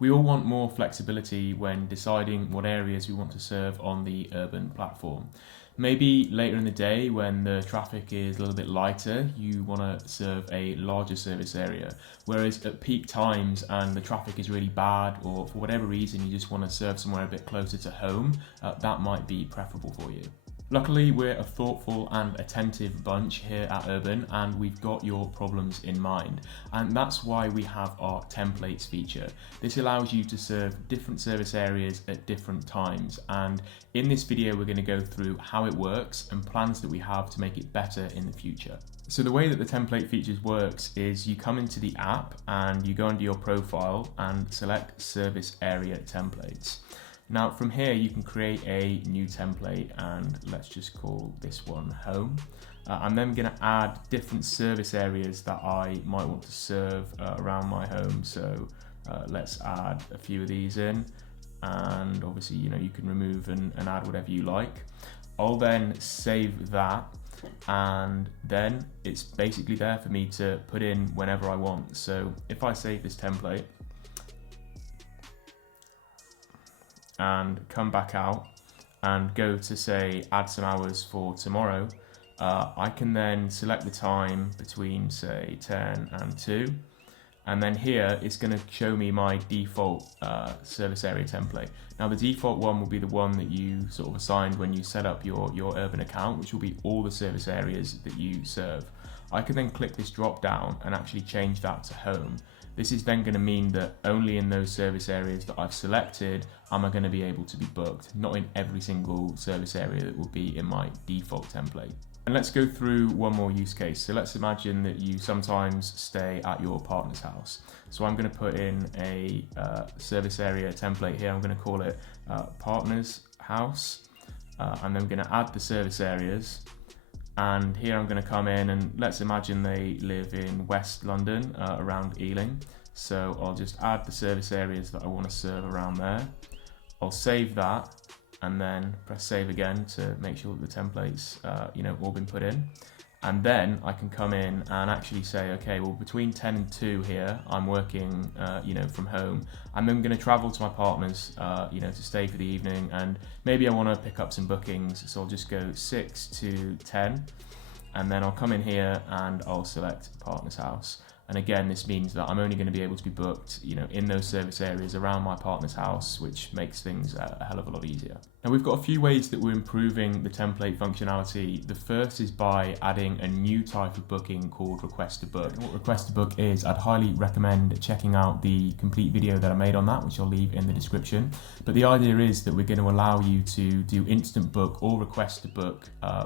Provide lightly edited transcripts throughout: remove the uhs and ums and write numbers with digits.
We all want more flexibility when deciding what areas we want to serve on the Urban platform. Maybe later in the day when the traffic is a little bit lighter, you want to serve a larger service area. Whereas at peak times and the traffic is really bad, or for whatever reason you just want to serve somewhere a bit closer to home, that might be preferable for you. Luckily, we're a thoughtful and attentive bunch here at Urban, and we've got your problems in mind. And that's why we have our templates feature. This allows you to serve different service areas at different times. And in this video, we're going to go through how it works and plans that we have to make it better in the future. So the way that the template features works is you come into the app and you go into your profile and select service area templates. Now from here you can create a new template, and let's just call this one home. I'm then going to add different service areas that I might want to serve around my home. So let's add a few of these in, and obviously you can remove and add whatever you like. I'll then save that, and then it's basically there for me to put in whenever I want. So if I save this template and come back out and go to say add some hours for tomorrow, I can then select the time between say 10 and 2, and then here it's going to show me my default service area template. Now the default one will be the one that you sort of assigned when you set up your Urban account, which will be all the service areas that you serve. I can then click this drop down and actually change that to home. This is then going to mean that only in those service areas that I've selected am I going to be able to be booked, not in every single service area that will be in my default template. And let's go through one more use case. So let's imagine that you sometimes stay at your partner's house. So I'm going to put in a service area template here. I'm going to call it partner's house, and then I'm going to add the service areas. And here I'm going to come in and let's imagine they live in West London, around Ealing. So I'll just add the service areas that I want to serve around there. I'll save that and then press save again to make sure that the templates, all been put in. And then I can come in and actually say, okay, well between 10 and 2 here, I'm working, from home. I'm then going to travel to my partner's, to stay for the evening, and maybe I want to pick up some bookings. So I'll just go 6 to 10, and then I'll come in here and I'll select partner's house. And again, this means that I'm only going to be able to be booked, in those service areas around my partner's house, which makes things a hell of a lot easier. Now we've got a few ways that we're improving the template functionality. The first is by adding a new type of booking called Request to Book. And what Request to Book is, I'd highly recommend checking out the complete video that I made on that, which I'll leave in the description. But the idea is that we're going to allow you to do instant book or Request to Book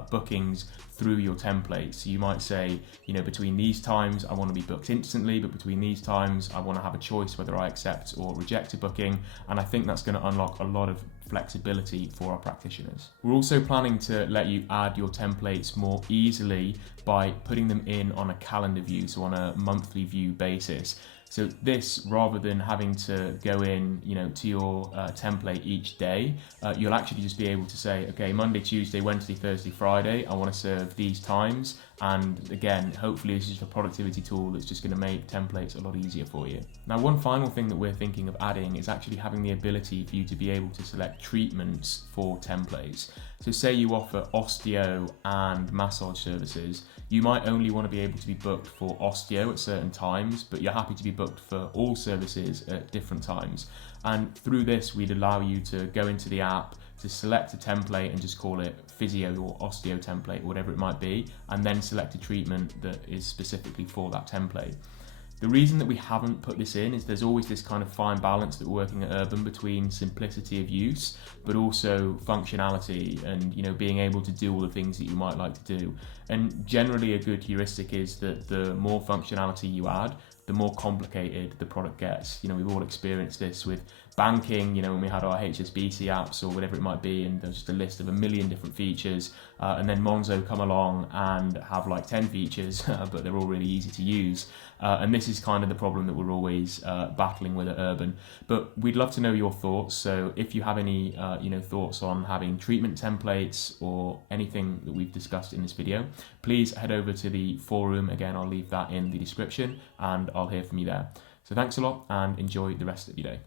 bookings through your template. So you might say, between these times I want to be booked instantly, but between these times I want to have a choice whether I accept or reject a booking. And I think that's going to unlock a lot of flexibility for our practitioners. We're also planning to let you add your templates more easily by putting them in on a calendar view, so on a monthly view basis. So this, rather than having to go in, to your template each day, you'll actually just be able to say, okay, Monday, Tuesday, Wednesday, Thursday, Friday, I want to serve these times. And again, hopefully this is a productivity tool that's just going to make templates a lot easier for you. Now, one final thing that we're thinking of adding is actually having the ability for you to be able to select treatments for templates. So say you offer osteo and massage services, you might only want to be able to be booked for osteo at certain times, but you're happy to be booked for all services at different times. And through this, we'd allow you to go into the app, to select a template and just call it physio or osteo template, or whatever it might be, and then select a treatment that is specifically for that template. The reason that we haven't put this in is there's always this kind of fine balance that we're working at Urban between simplicity of use, but also functionality and, being able to do all the things that you might like to do. And generally a good heuristic is that the more functionality you add, the more complicated the product gets. We've all experienced this with banking, when we had our HSBC apps or whatever it might be, and there's just a list of a million different features, and then Monzo come along and have like 10 features, but they're all really easy to use. And this is kind of the problem that we're always battling with at Urban. But we'd love to know your thoughts. So if you have any thoughts on having treatment templates or anything that we've discussed in this video, please head over to the forum. Again, I'll leave that in the description and I'll hear from you there. So thanks a lot and enjoy the rest of your day.